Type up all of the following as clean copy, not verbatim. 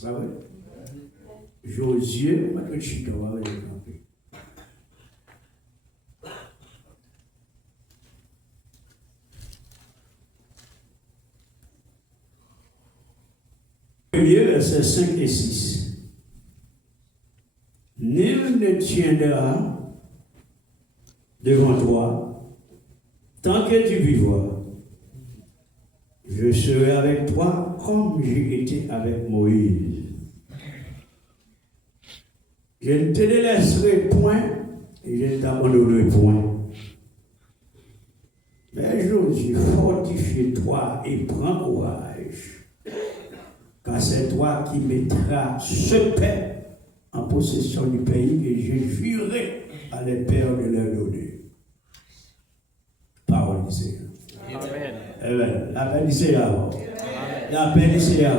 C'est pas vrai? Josué, moi, je suis dans le campé. Premier, versets 5 et 6. Nul ne tiendra devant toi tant que tu vivras. Je serai avec toi comme j'ai été avec Moïse. Je ne te laisserai point et je ne t'abandonnerai point. Mais Josué, fortifie-toi et prends courage, car c'est toi qui mettras ce peuple en possession du pays que j'ai juré à les pères de leur donner. Parole du Seigneur. Amen. La paix du Seigneur. La paix du Seigneur.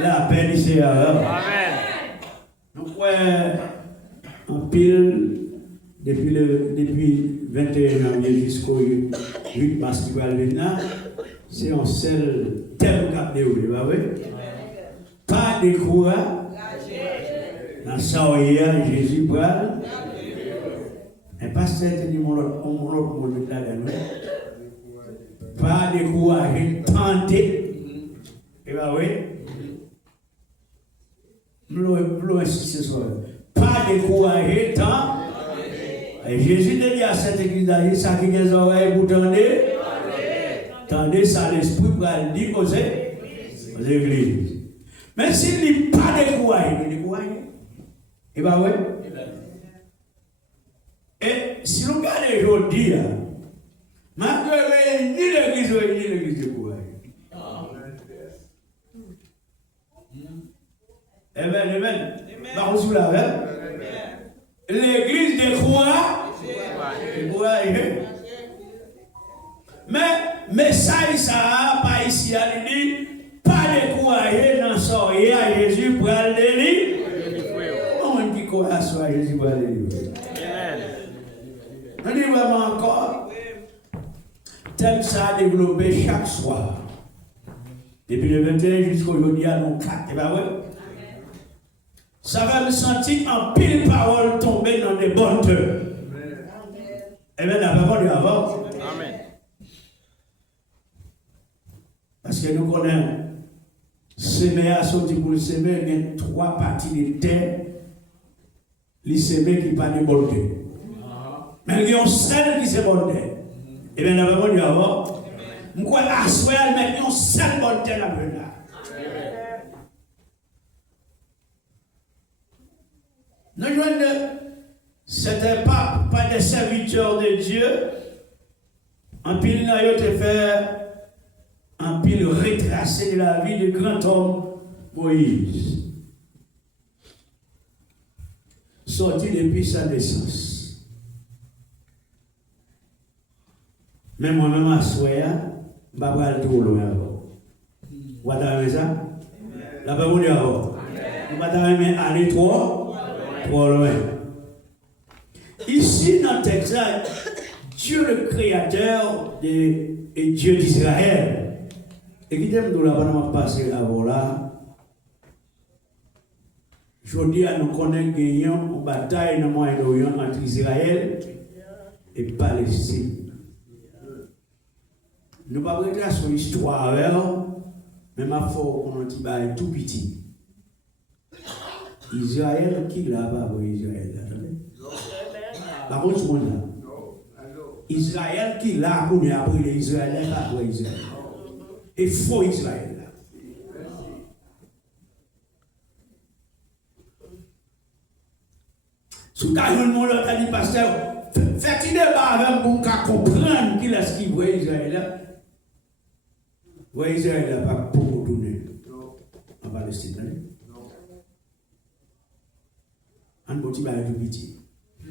La paix du Seigneur. Amen. Donc, ouais, en pile, depuis 21 janvier jusqu'au 8 mars qui va arriver là, c'est un seul thème qu'a déroulé, pas vrai? Pas de courage. Dans ça, hier, Jésus parle. Et pas certainement mon autre monde là-dedans. Pas de courage, tenter. Et bien oui. Nous insistons ce soir. Pas de courage, tenter. Et Jésus dit à cette église d'ailleurs, ça qui des oreilles, vous tendez. Tendez ça l'esprit pour le dire aux églises. Mais s'il n'y a pas de courage, il dit courage. Et bien oui. Et si nous regardons aujourd'hui, malgré ni l'église de courage. Amen. Par où la veille? L'église de courage. Mais message ça pas ici à lui, pas de courage dans son à Jésus pour aller lire. On dit courage soit Jésus pour aller lire. On dit vraiment encore, thème ça a développé chaque soir. Depuis le 21 jusqu'à aujourd'hui, à nos 4. Et bien, ouais. Ça va me sentir en pile parole tomber dans des bonnes terres. Et bien, la parole est avant. Amen. Parce que nous connaissons, semer à sortir pour le semer, il y a 3 parties de terre, les semer qui parlent de bonne terre. Mais il y a celle qui se bonne terre. Et bien, la parole est avant. Je crois que la soirée, mais il y a seule bonne terre là. Nous c'était pas des serviteurs de Dieu. En pile, nous avons fait un pile retracé de la vie du grand homme Moïse. Sorti depuis sa naissance. Mais moi-même, à soya, je ne vais pas aller trop loin. Vous avez ça? La parole est avant. Vous ne vais pas aller trop loin. Ici, dans le texte, Dieu le créateur et Dieu d'Israël. Écoutez-moi, nous l'avons passé avant là. Aujourd'hui, nous connaissons une bataille dans le Moyen-Orient entre Israël et Palestine. Nous ne pouvons pas sur l'histoire, mais ma foi, on a tout petit. Israël, qui là-bas pour Israël? Par contre, ce monde-là. Israël qui là pour nous apprendre Israël, là pour Israël. Et faux Israël là. Sous ta journée, mon l'autre a dit, pasteur, faites une débat avec vous pour comprendre qui est-ce qui voit Israël là. Voit Israël là, pas pour tourner en Palestine. Un petit bail de pitié.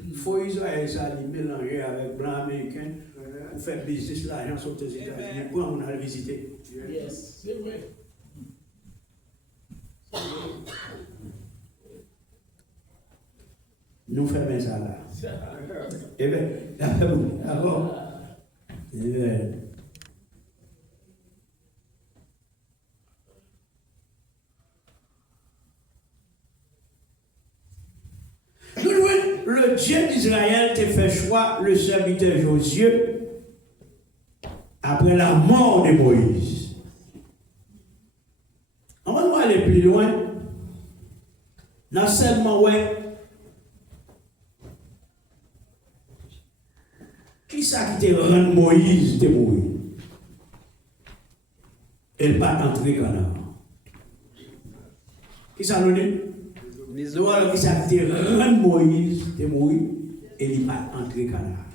Il faut Israël ça mélanger avec blanc américain pour faire business l'argent sur les États-Unis. Pour on a visité. Yes, c'est vrai. Nous faisons ça là. Eh bien, d'abord, eh bien, le Dieu d'Israël te fait choix, le serviteur Josué, après la mort de Moïse. On va aller plus loin. Dans seulement, ouais. Qui ça qui te rend Moïse de mourir? Elle pas entré canard. Qui ça nous dit? Qui ça qui te rend Moïse de mourir? Elle n'est pas entré canard.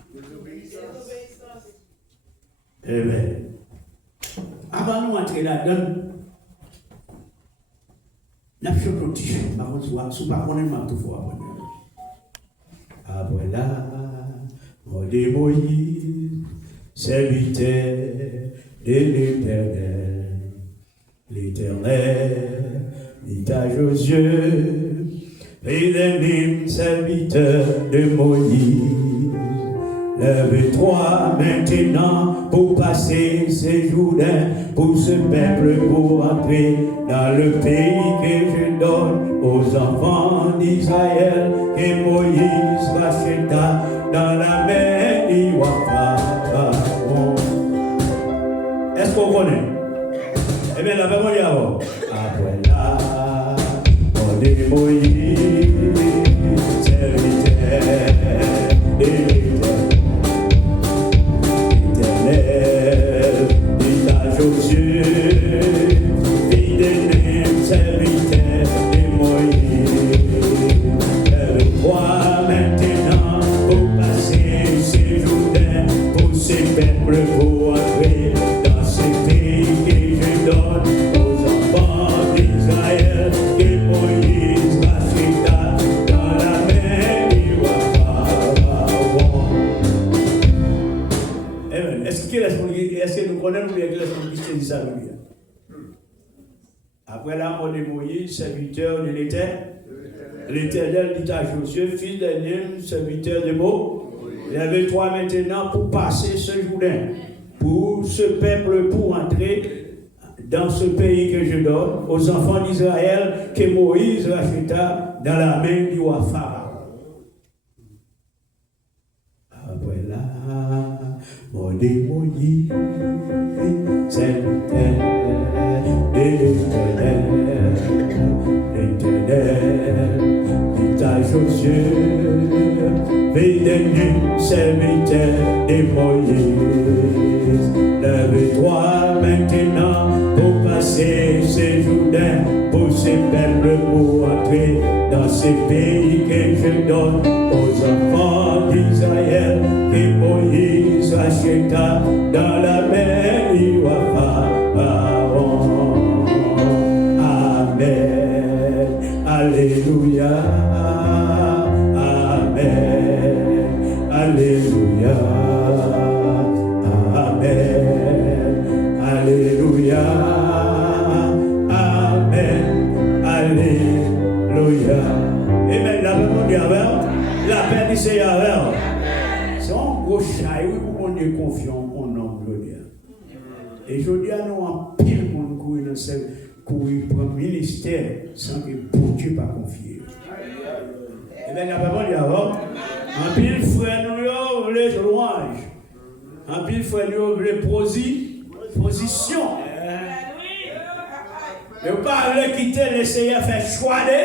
Eh bien, avant de nous entrer là-dedans, nous avons fait un petit chant. Par contre, si vous ne connaissez pas tout fois. Après là, on dit Moïse, serviteur de l'Éternel. L'Éternel dit à Josué, fidèle serviteur de Moïse. Lève-toi maintenant pour passer ces Jourdain, pour ce peuple, pour entrer dans le pays que je donne aux enfants d'Israël, que Moïse racheta dans la mer d'Iwapa. Est-ce qu'on connaît? Eh bien, la mémoire y a avant. Après là, on dit Moïse, serviteur de l'Éternel. Josué, fidèle serviteur de Moïse, lève-toi maintenant pour passer ces Jourdain, pour ces peuples, pour entrer dans ce pays que je donne aux enfants d'Israël, que Moïse racheta dans la mer d'Iwapa. Est-ce que nous connaissons bien que l'Esprit ça veut dire? Après la mort de Moïse, serviteur de l'Éternel dit à Josué, fils d'Anim, serviteur de Moïse, lève-toi maintenant pour passer ce Jourdain, pour ce peuple, pour entrer dans ce pays que je donne aux enfants d'Israël, que Moïse racheta dans la main du roi Pharaon. Après là, mon Moïse, serviteur de l'Éternel, l'Éternel dit à Josué, fidèle serviteur de Moïse, lève-toi maintenant pour passer ces Jourdain, pour ces peuples, pour entrer dans ce pays que je donne aux enfants d'Israël, que Moïse racheta dans la mer d'Iwapa. Amen. Alléluia. Amen. Alléluia. Amen. Alléluia. Amen. Alléluia. Amen. La paix du Seigneur. La paix du Seigneur. C'est un gros chaillou pour qu'on ait confiance en nom de Dieu. Et je dis à nous en pile pour nous courir dans ce courir pour un ministère sans que pour Dieu pas confier. Et bien, la parole dit avant, en pile frère nous les louanges, en pile frère nous les position. Et vous parlez quitter le Seigneur faire choix de.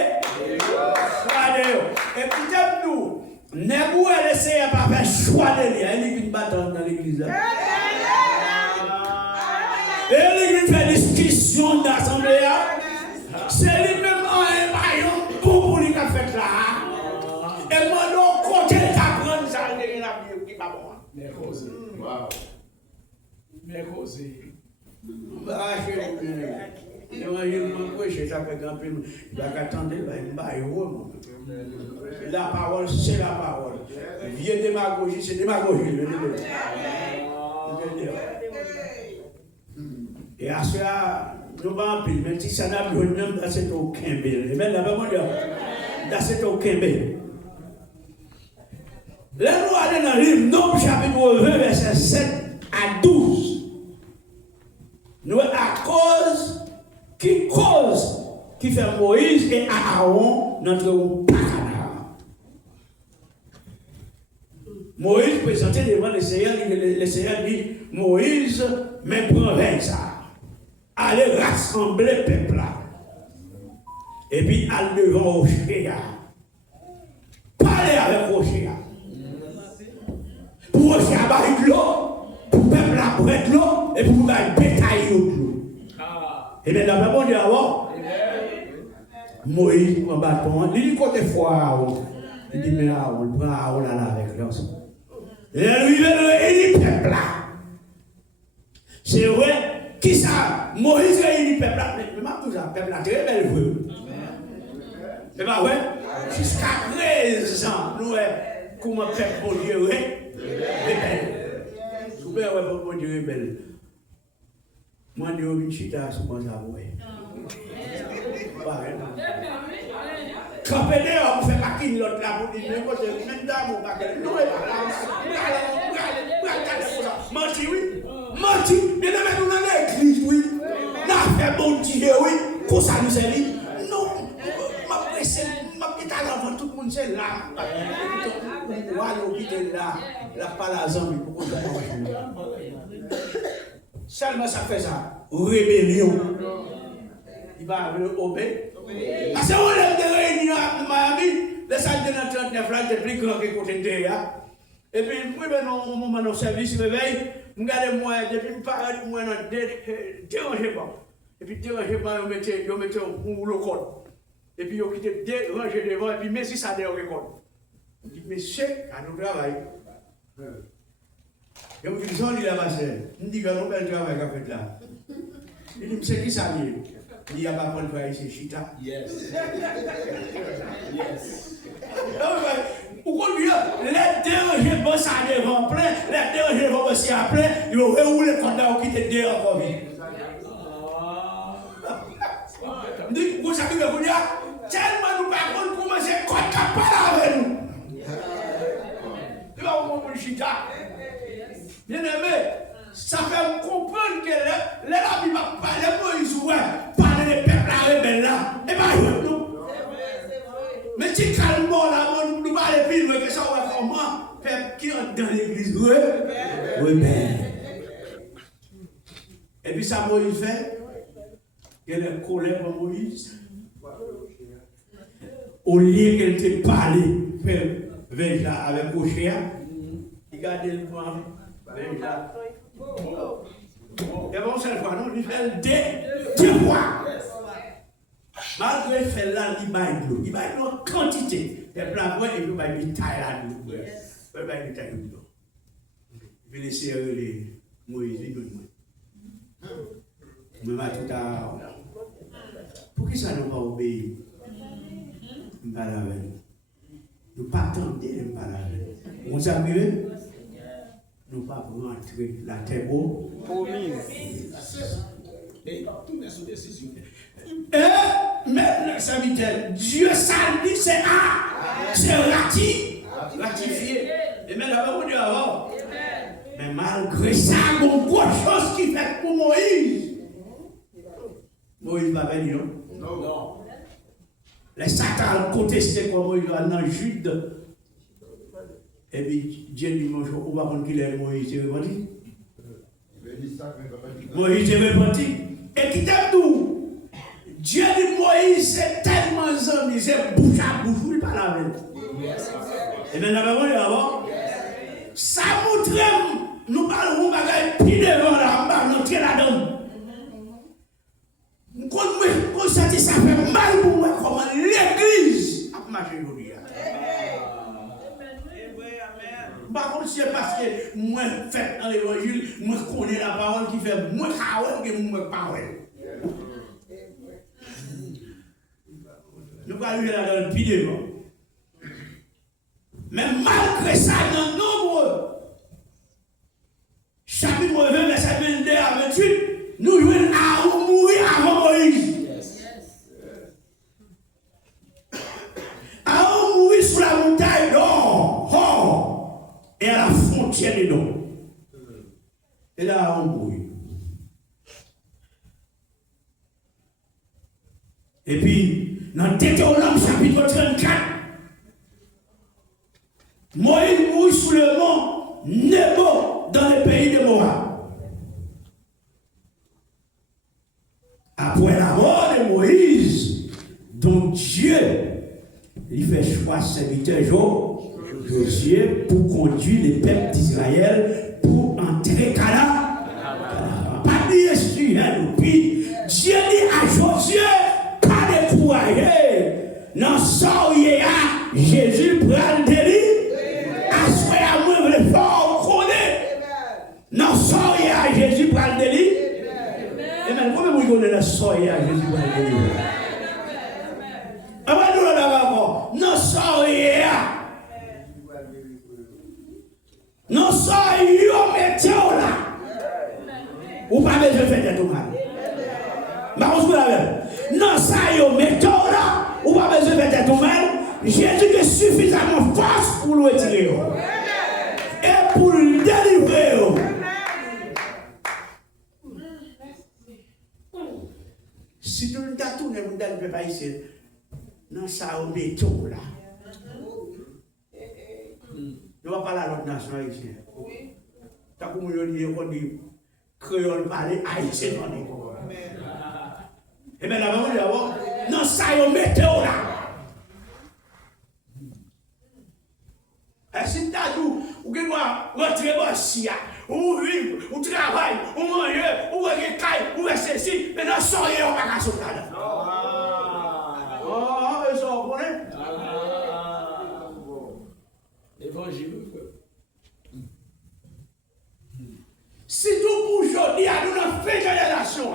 Et puis nous, Nebou a laissé à pas faire choix de lui. Il y a une bataille dans l'église. Et il fait discussion d'assemblée. C'est lui-même en un maillon pour lui qui a fait là. Et moi, donc, côté de ta grande salle, il y a qui va bon. Mais causé. Mais causé. La parole, c'est la parole. Vieux démagogie, c'est démagogie. Et à cela, nous allons en pile, même si ça n'a plus de nom, c'est aucun bel. Et même la maman dit, c'est aucun bel. Là, nous allons dans le livre, Nombre chapitre 20, verset 7 à 12. Nous, à cause qui fait Moïse et Aaron, notre pacana. Moïse présentait devant le Seigneur dit, Moïse, mais prends ça. Allez rassembler le peuple là. Et puis, allez devant Rocher. Parlez avec Rocher. Pour Rocher avoir de l'eau, pour le peuple là pour être l'eau, et pour vous faire bétail de l'eau. Et bien, d'après mon Dieu, avant, Moïse prend bâton, il dit côté foi, il dit, mais là, on prend Aaron là avec l'os. Et lui, il dit, peuple là. C'est vrai, qui ça? Moïse, il dit, peuple là. Mais tout ça, peuple là, très belle vue. C'est pas vrai? Jusqu'à présent, nous, comment peuple, mon Dieu, rebelle. Vous pouvez voir, mon Dieu, rebelle. Moi, je suis chita souvent ça, oui. Quand on fait pas qu'il l'autre là, pour dire, même dame, on va faire. Non, menti, oui. Menti. Mais nous mettons dans l'église, oui. N'a fait bon Dieu, oui. Pour ça nous servir. Non, ma presse, ma petite avant tout le monde, c'est là. Voilà, qui est là. La palazan, pourquoi on va seulement ça fait ça. Rébellion. Il va avoir obé. Parce qu'on a des réunions à Miami, les salles de 39 là, c'est plus grand que côté de là. Et puis, moi, au moment de service, je réveille, regardez-moi, depuis que je parle, moi, dérangez pas. Et puis, dérangez pas, je mettais le code. Et puis, je quittais déranger devant, et puis, mais si ça dérange le code. Je dis, monsieur, à nous travail. Je me dis, il a passé. Je me dis, il y a un bel travail qu'a fait là. Il dit, c'est qui ça dit? Il n'y a pas de travail ici, Chita. Yes. Yes. Pourquoi les déranger pas ça devant plein, les déranger pas aussi après, ils vont rouler quand on quitte derrière encore vite. Je dis, vous savez que vous dites, tellement nous par contre commencer à parler avec nous. Tu vas voir mon Chita. Bien aimé, ça fait me comprendre que les rabbis ne parlent pas, les Moïse, parler des peuples rebelles là, et bien, nous. Mais si calmement là, nous parlons plus de que ça va comment, peuple qui entre dans l'église, rebelle. Et puis ça, Moïse fait, il y a une colère pour Moïse. Au lieu qu'elle te parle, avec Rocher, regardez le point. Et bon, cette fois, nous, il fait deux fois. Malgré fait là, il va être l'eau. Il va être l'eau quantité. Et puis après, il va être taille là. Il va être taille là. Il va laisser les Moïse. Mais va tout à l'heure. Pour qui ça nous va obéir? Nous parlons avec nous. Nous pas attendre de parler. On s'amuse. Nous pas rentrer la terre promise. Et maintenant, ça veut dire Dieu salue, c'est ratifié. Et maintenant, on dit avant. Mais malgré ça, il y a une grosse chose qui fait pour Moïse. Moïse va venir, non? Non. Les Satan contesté comme Moïse dans Jude. Et puis, Dieu dit, bonjour, on va prendre qu'il est Moïse, est repenti. Moïse est repenti. Et qui t'aime tout? Dieu dit, Moïse, c'est tellement zone, c'est bouche à bouche, il parle avec. Et maintenant, avant, ça montre, nous parlons de bagaille, puis devant là, nous tirons là-dedans. Quand ça fait mal pour moi, comment l'église a marché aujourd'hui. Par contre, c'est parce que moi, fait dans l'évangile, moi, connais la parole qui fait moins parole que moins parole. Nous allons là dans le pied devant. Mais malgré ça, dans nombreux chapitre 20, verset 22 à 28, nous jouons à mourir avant Moïse. À mourir sous la montagne d'or. Et à la frontière des dons. Et là, on brouille. Et puis, dans Deutéronome chapitre 34, Moïse mourit mourut sous le mont Nebo dans le pays de Moab. Après la mort de Moïse, dont Dieu lui fait choix serviteur Josué pour conduire les peuples d'Israël pour entrer Canaan. Pas dire sur un puis Dieu dit à Josué, pas décourager. Non, soyez à Jésus prend le délit. Assoyez à moi le fort connaît. Non, soyez à Jésus prend le délit. Et même, comment vous connaissez la soyez à Jésus prend le délit? Avant nous, d'abord, non, soyez à. Non, soyez au métier là. Ou pas besoin de faire tout mal. Non, soyez au métier là. Ou pas besoin de faire tout mal. Jésus est suffisamment force pour le retirer. Et pour le délivrer. Si tout le temps tourne, vous ne pouvez pas ici. Non, ça au métier là. Je ne vais pas parler à l'autre nation haïtienne. Tant que vous dit créole parler haïtien. Et bien là, vous d'abord, non, ça y est, météo là. Et si tu as dit, vous devez rentrer dans le SIA, ou vivre, ou travailler, ou manger, ou recailler, ou ceci, mais non, soyez au pas sortir là. Oh, mais ça, vous comprenez? Évangile. Si tout pour aujourd'hui, nous avons fait une relation.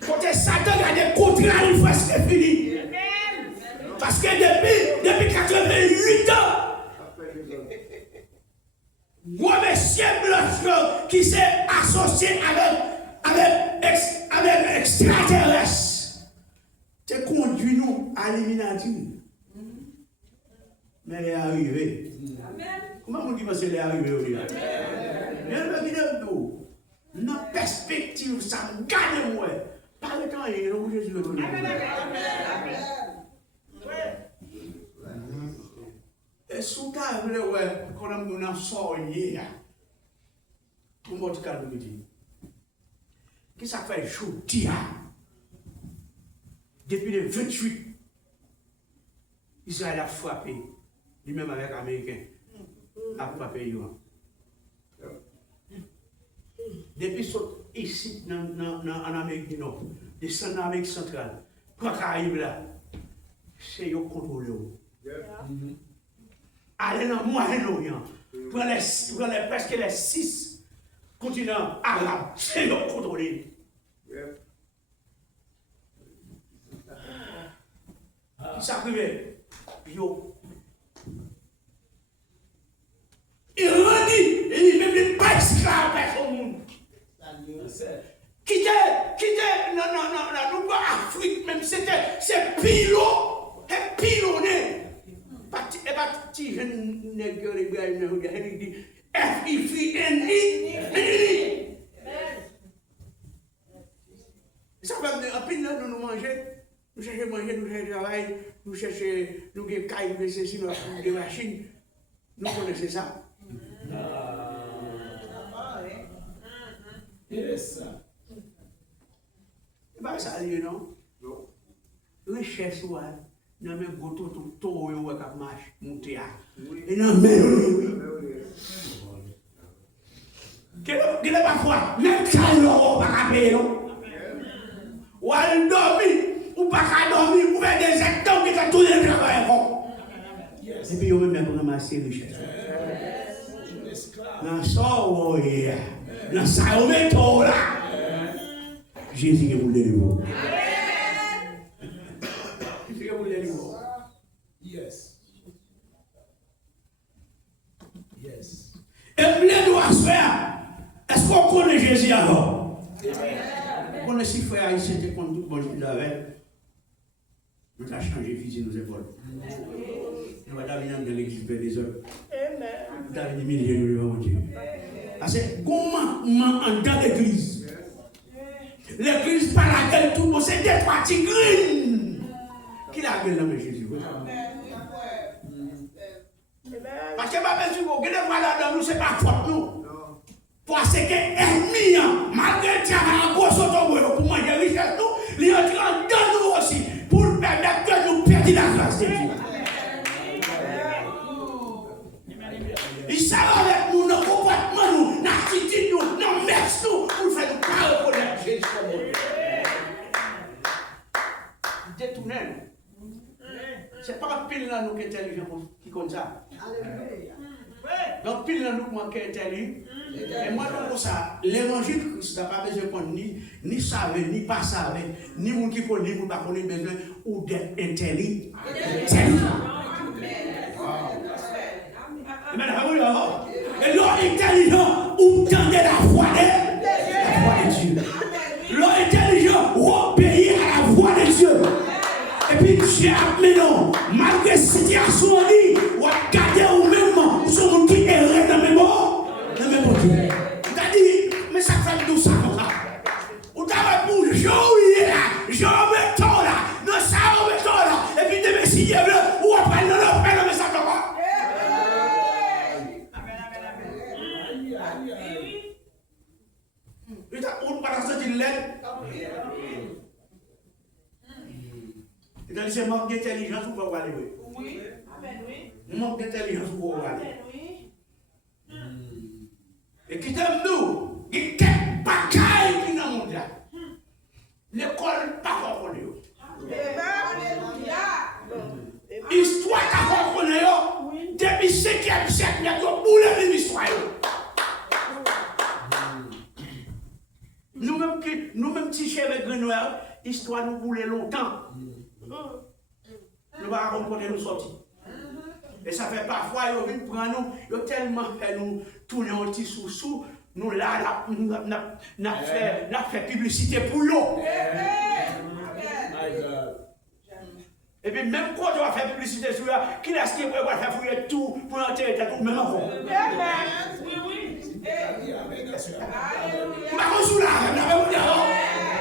Quand Satan a des contrats, il faut que c'est fini. Parce que depuis 88 ans, moi, monsieur Blanchot, qui s'est associé avec extraterrestres, tu conduis nous à l'Illuminati. Mais elle est arrivée. Comment vous dites que c'est arrivé aujourd'hui? Dans la perspective, ça me garde moi. Par le temps, il y a Jésus le donner. Et sous ta vraie, quand on a sorti, comment tu as dit? Qu'est-ce que ça fait aujourd'hui? Depuis le 28, Israël a frappé, lui-même avec les Américains, a frappé. Depuis ici, en Amérique du Nord, descendre en Amérique centrale, pour arriver là, c'est eux qui contrôlent. Aller dans le Moyen-Orient, pour presque les 6 continents arabes, c'est eux qui contrôlent. Qui s'arrivait, il redit, il ne veut pas esclave au monde. Quittez, non, nous Afrique, même c'est pilonné. Et parti, je n'ai que les gars, il dit F-I-F-I-N-I. Ça va un peu nous manger. Nous cherchons à manger, nous cherchons à travailler, nous cherchons, nous avons des cailles, nous avons des machines. Nous connaissons ça. Yes. C'est pas ça, non? Non. Recherche, ouais. Non, mais goto, tout, ouais, qui marche, monter à. Et non, mais oui. Quelle est parfois, même ça, on va pas payer, non? Ou aller dormir, ou pas dormir, ou faire des hectares qui sont tous les travail. Et puis, on va même ramasser les richesses. Dans ça, oui. Dans ça, on met tout là. Jésus qui vous délivre. Jésus qui vous délivre. Yes. Yes. Et plein de faire. Est-ce qu'on connaît Jésus alors? On connaît si frère ici, c'était comme tout bon, je vous avais. Nous avons changé de fusil, nous épaules. Nous avons venir dans l'église des hommes. Nous avons humilié nous devant Dieu. Parce que comment en dans l'église? L'église par laquelle tout le monde c'est des trois tigrines. Qui la gueule là, mais Jésus? Parce Parce que pas besoin de gagner dans nous, c'est pas faute nous. Parce que l'ennemi, malgré que la grosse automobile pour manger richesse nous, il est en train de nous aussi pour permettre que nous perdions la grâce de Dieu. Il savent avec nous, nos comportements, nous, nos attitudes, nos mœurs, nous, pour faire nous pas reconnaître Jésus comme Dieu. Détournez nous. Ce n'est pas pile là nous qui est intelligent qui compte ça. Donc pile là nous qui est intelligent. Et moi donc ça, l'évangile de Christ n'a pas besoin de ni savoir, ni pas savoir, ni moun qui connaît, ni pas connaît besoin ou d'être intelligent. Et l'homme intelligent ou tendez la voix de Dieu. L'homme intelligent ou obéit à la voix de Dieu. Et puis Dieu a mis non, malgré la situation, ou à garder ou même, ou sont qui errent dans mes mots, dans mes mots. Il a dit, mais ça fait tout ça comme ça. Ou t'as pour jouer là, jouer là, non ça on met là, et puis demain si Dieu veut, ou après non, mais ça comme ça. Il a on pas dans cette lettre. Il a dit c'est manque d'intelligence ou pas aller. Oui. Amen oui. Manque d'intelligence ou pas aller. Oui. Et qui t'aime nous, il quelques bagailles qui dans le monde là. L'école pas qu'on connaît. Alléluia. Histoire pas qu'on connaît. Depuis 5e siècle, il y a eu boule l'histoire. Nous-mêmes, petits chefs avec Grenoble, l'histoire nous boule longtemps. Nous allons rencontrer nous sortir. Et ça fait parfois, ils viennent prendre nous, ils tellement fait nous tourner un petit sous-sous, nous là, nous fait publicité pour eux. Et puis même quand on va faire publicité sur eux, qui est-ce qui va faire fouiller tout pour entrer tout même avant? Oui, oui.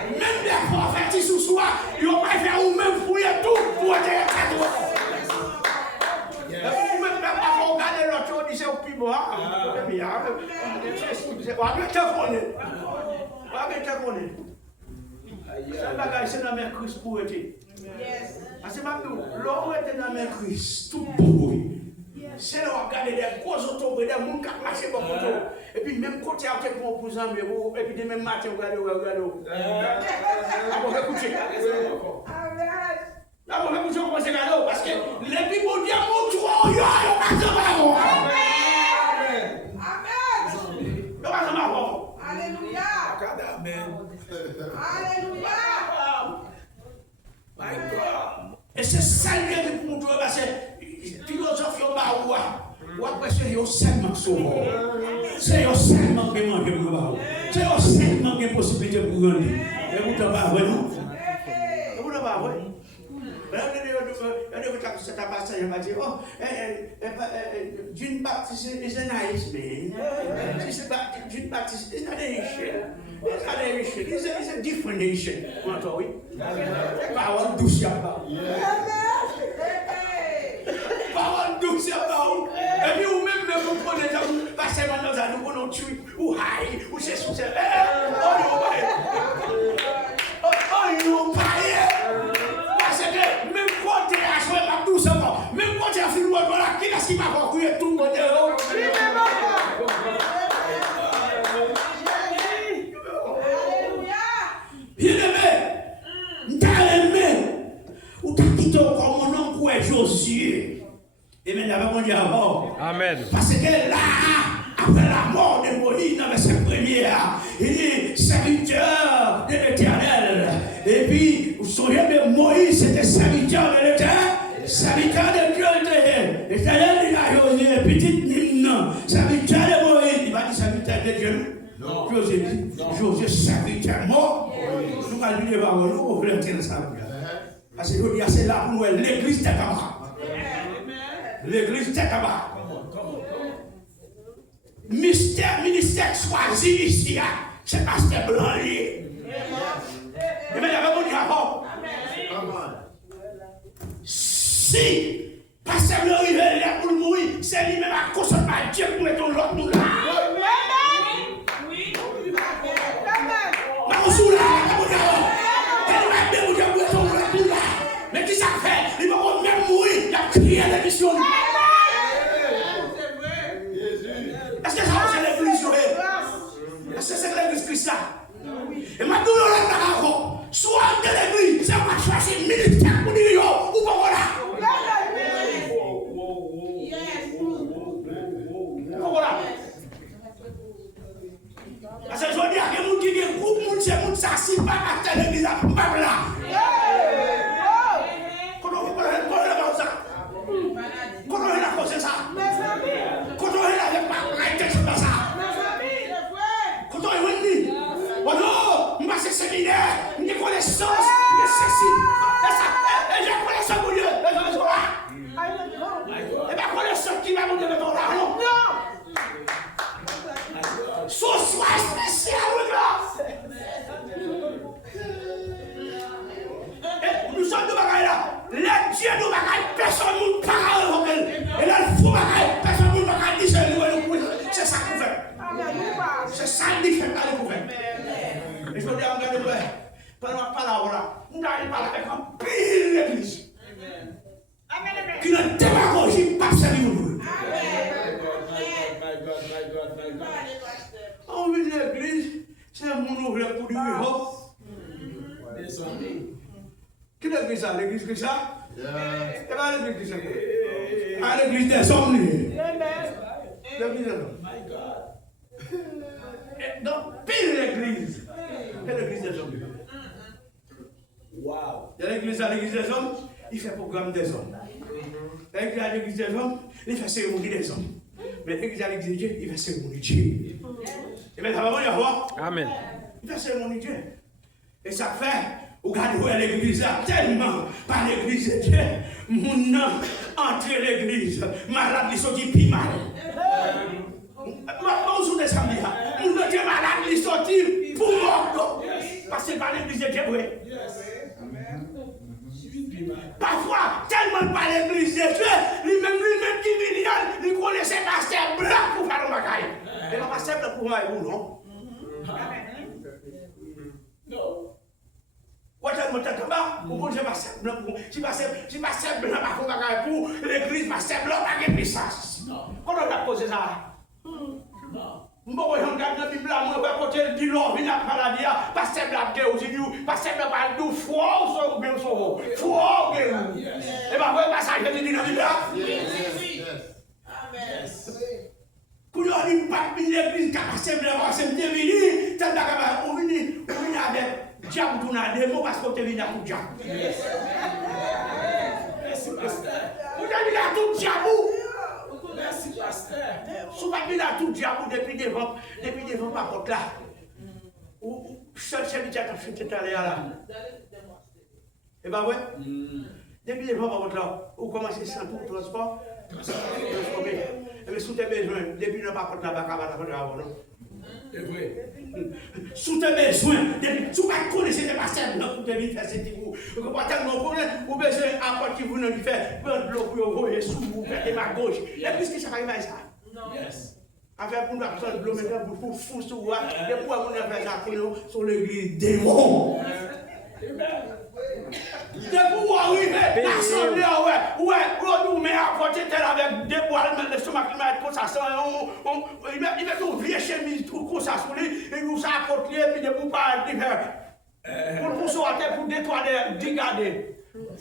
Même les prophètes sous soi, ils vont pas faire ou même fouiller tout pour entrer tout. Ou même pas regarder l'autre chose, dit c'est au piment. Ça bagage c'est dans mes Christ pour être. Parce que l'homme était dans mes Christ, tout bruit. C'est là où regarder des gros autos, des gens qui marchent beaucoup de temps. Et puis même quand il y a quelqu'un pour vous enlever, et puis demain matin, regardez. Ah bon, écoutez. Ah bon, écoutez, on commence à regarder parce que les people disent mon Dieu, il y a pas de marron. Amen. Amen. Il n'y a pas de marron. Alléluia. Alléluia. My God. Et c'est ça qui est pour nous parce que philosophie au bas ou après c'est un seulement souvent. C'est un seulement qui manque pour nous. C'est un seulement qui est possibilité pour nous. Et vous n'avez pas vu nous. Vous n'avez pas vu. C'est un passage, il m'a dit, oh, John Baptist is a nice man. John Baptist is not a nation. It's not a nation. It's a different nation. Power douce à part. Power douce à part. Et puis, ou même, vous prenez ça, vous passez maintenant dans nous, on tue, ou haï, ou c'est sous c'est. Oh, ils n'ont pas. Parce que même quand tu as joué la douce, même quand tu as filmé, voilà, qui est-ce qui va conclure tout le monde? Bien aimé, t'as aimé, ou t'as quitté comme mon nom pour Josué. Et maintenant, on dit Amen. Parce que là, après la mort de Moïse, dans verset premier, il dit serviteur de l'Éternel. Et puis, vous souvenez de Moïse, c'était serviteur de l'Éternel, serviteur de Dieu l'Éternel. L'Éternel dit à Josué, petite Nimna, serviteur de Moïse. Il va dire serviteur de Dieu. Non. Josué, serviteur mort. Nous allons lire les paroles, nous allons entrer ça. Parce que c'est là pour nous, l'église de Kaba. L'église de Kaba. Ministère choisi ici, c'est pasteur blanc. Et bien, il y avait mon diable. Si pasteur blanc est là pour mourir, c'est lui-même à cause de Dieu pour mettre l'autre nous là. Oui. Mais qui ça fait? Il va même mourir, il a crié à la mission. Est-ce que ça c'est l'église? Est-ce que c'est l'église Christ là? Et maintenant, soit de l'église, c'est pas choisir militaire pour dire ou pas voilà. Voilà. Parce que je veux dire que mon qui est groupe, mon c'est mon ça si pas à l'église là, pas là. Comment on va ça? Comment on va causer ça? Comment on va pas arrêter ça? Comment on va dire? Oh non, moi c'est séminaire, une connaissance, de ceci. Et j'ai connaissance pour Dieu, et bien connaissance qui va vous donner ton argent. Soit spécial, nous sommes de bagaille là. Les dieux de bagaille, personne ne peut pas évoquer. Et là, il faut bagaille, personne ne peut pas dire c'est ça qu'on fait. C'est ça qui fait pas le gouvernement. Et je veux dire, regardez-moi, pendant la parole là, nous n'allons pas avec un pile d'église. Qui ne démagogie pas servir nous. On vit l'église, c'est un monde ouvert pour du vivant. Qui est l'église ça? L'église que ça? Et bien l'église que ça? Ah, l'église des hommes. L'église des hommes. Donc, pile l'église. C'est l'église des hommes. Wow. Il y a l'église des hommes, il fait programme des hommes. L'église des hommes, il fait cérémonie des hommes. Mais l'église de Dieu, il fait cérémonie de Dieu. Et bien, ça va venir voir. Amen. Il fait cérémonie de Dieu. Et ça fait, vous regardez l'église là, tellement par l'église de Dieu, mon nom entre l'église, malade, il sortit plus mal. Bonjour des samedis, mon nom est malade, il sortit pour mort. Parce que par l'église de Dieu, oui. Parfois, tellement par l'église de Dieu, lui-même qui vient, il connaissait pasteur blanc pour faire le bagaille. Et le pasteur blanc pour moi, vous, non? Non. Quand je me tente pas, vous connaissez pasteur blanc pour moi. Si pasteur blanc va faire le bagaille pour l'église, pasteur blanc va gagner puissance. Comment on a posé ça? Non. Bon, on regarde la Bible, on va côté du Lord, il a pas la vie, pasteur blanc qui est aussi, pasteur blanc va nous froid ou bien froid. Froid, et bien, vous passage de dit dans la Bible. Pour nous, il n'y a pas de l'église qui a pasteur blanc, c'est bien venu, tant qu'on vient avec diable, tout n'a des mots parce qu'on te vient à tout diable. Vous avez à tout diable. Merci, pasteur. Sous ma vie, tout diable depuis devant par contre là. Ou seul serviteur qui a fait aller là. Et bien, ouais. Depuis devant par contre là, vous commencez sans tout transport. Et bien, sous tes besoins, depuis le par contre là, non? C'est vrai. Sous tes besoins, depuis tu vas connaître les pasteurs, non, pour te venir faire ce type. Vous comprenez tellement problème, vous besoin à quoi qui vous ne fait, prendre l'eau pour vous et sous vous, faire des mains gauche. Et puis, que ça va arriver ça? Non. Yes. Avec pour nous prendre l'eau maintenant pour fou sur vous, et pour vous faire ça sur l'église démon. De pouvoir arriver, l'assemblée, on met à côté tel avec des poils, mais le stomac qui met comme ça, il met tout vieux chemise, tout comme ça sur lui, et nous apporte lui, et puis de vous parler de pour vous sortir, pour détourner, dégarder.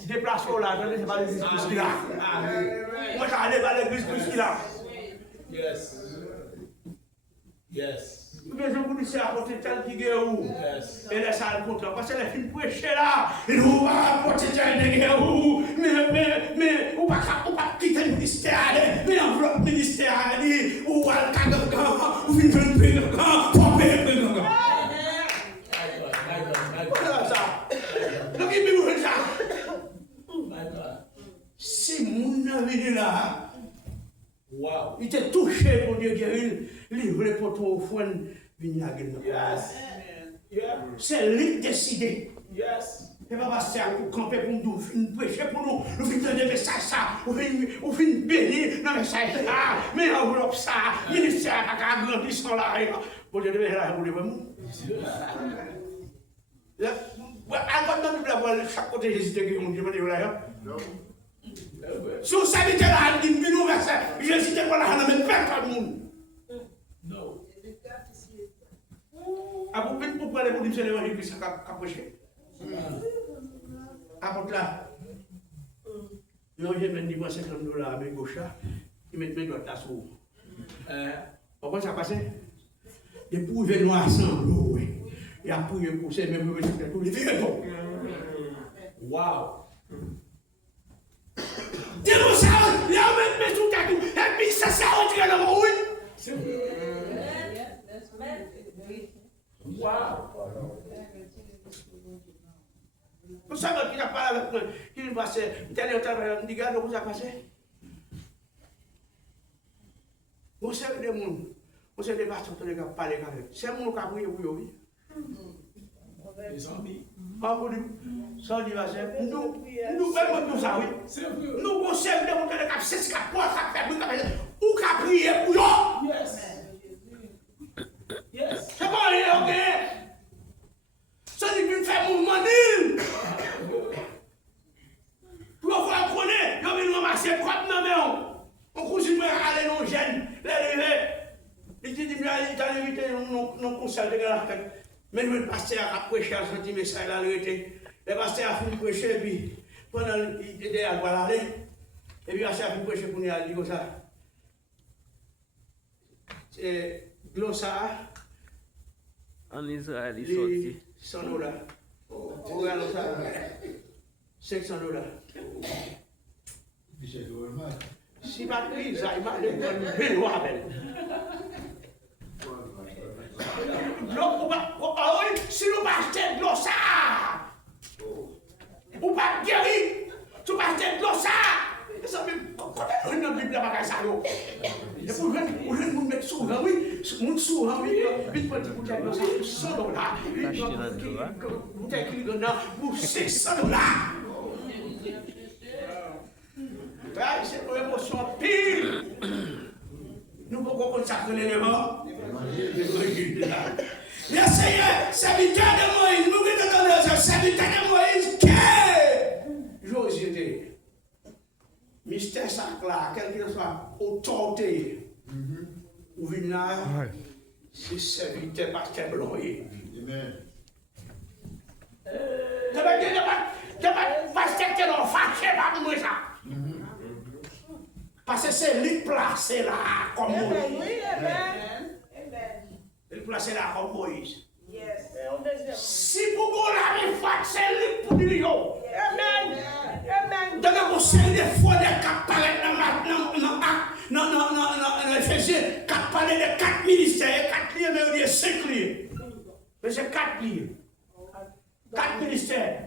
Déplacez-vous là, je ne sais pas l'église plus qu'il a. Moi, j'allais vers l'église plus qu'il a. Yes. Yes. Mais je vous dis, c'est à côté tel qui est où? Et laisse ça le contre. Parce que les filles prêchent là. Et nous, on va apporter tel qui est où? Mais, on va pas quitter le ministère. Mais l'enveloppe ministère, ou va le cagan, ou vite le pégan, pour payer le pégan. Voilà ça. Donc, il me dit ça. Si mon ami est là, wow. Il était touché pour Dieu guérir, livré pour ton foin, venir à guérir. Yes. C'est lui décidé. Yes. Et pas passer à nous camper pour nous prêcher pour nous. Nous venons donner des messages ça. Nous venons bénir dans les messages ça. Mais enveloppe ça. Ministère à la grandir sans l'arrière. Pour Dieu de là, vous voulez nous. Avant de nous voir chaque côté Jésus de Guillaume, je me dis là. Si vous savez que là, il dit nous verset, Jésus de quoi là, mais personne monde. Non. À vous venir pour parler pour dire l'évangile qui s'est approché. Après là, non, j'ai même dit moi $50 à mes gauches, qui mettent mes doigts là sur. Pourquoi ça passe? Et pour venir ensemble, et après pour ces mêmes mesures pour les vivre. Waouh! Dis-nous ça, il y a même tout à tout, et puis ça on dirait le mot oui. Waouh! Vous savez qu'il a parlé avec moi, qu'il passait, tel et tel, il me dit, regarde, vous avez passé. Vous savez des gens, vous savez des pasteurs qui ont parlé avec eux. C'est un monde qui a prié pour eux. Les amis. Ah, vous dites, ça dit, nous, même nous ça, oui. Nous, vous savez des gens qui ont fait ce qu'ils ont fait, ou qui ont prié pour eux. Yes. C'est bon, ok. Ça dit qu'il fait mouvement d'île. Pour pouvoir connaître, il y a un marché propre dans la maison. On continue à aller dans le gène, les il dit qu'il a évité nos conseils de la fête. Mais le pasteur a prêché à ce message là, le pasteur a fini de prêcher, et puis pendant il était à aller, et puis le pasteur a fini de prêcher pour nous aller comme ça. C'est Glossa. En Israël, il sortit. $100. Regarde ça. $500. Si pas pris, ça, il m'a donné une belle loi. Si nous pas acheter de l'eau, ça, ou pas guérir, tu vas acheter de l'eau, ça. Ça veut dire que Bible n'a pas ça. Et pour nous mettre souvent, oui, nous souvent, oui, vite pour dire que $100. Vous avez écrit pour $600. C'est une émotion pire. Nous pouvons consacrer l'élément. Mais Seigneur, serviteur de Moïse, nous voulons entendre serviteur de Moïse, que Josué, mystère sacré, quel qu'il soit, autorité, ou vina, c'est serviteur pasteur blanc. Amen. Ça veut dire que pasteur qui est fâché par moi ça. Parce que c'est lui placé là comme Moïse. Il placé là comme Moïse. Si vous voulez la fâche, c'est lui pour lui. Amen. Donc vous savez des fois des quatre palais dans Éphésiens, quatre palais de 4 ministères, 4 lieux, mais on dit 5 lieux. Mais c'est 4 lieux. 4 ministères.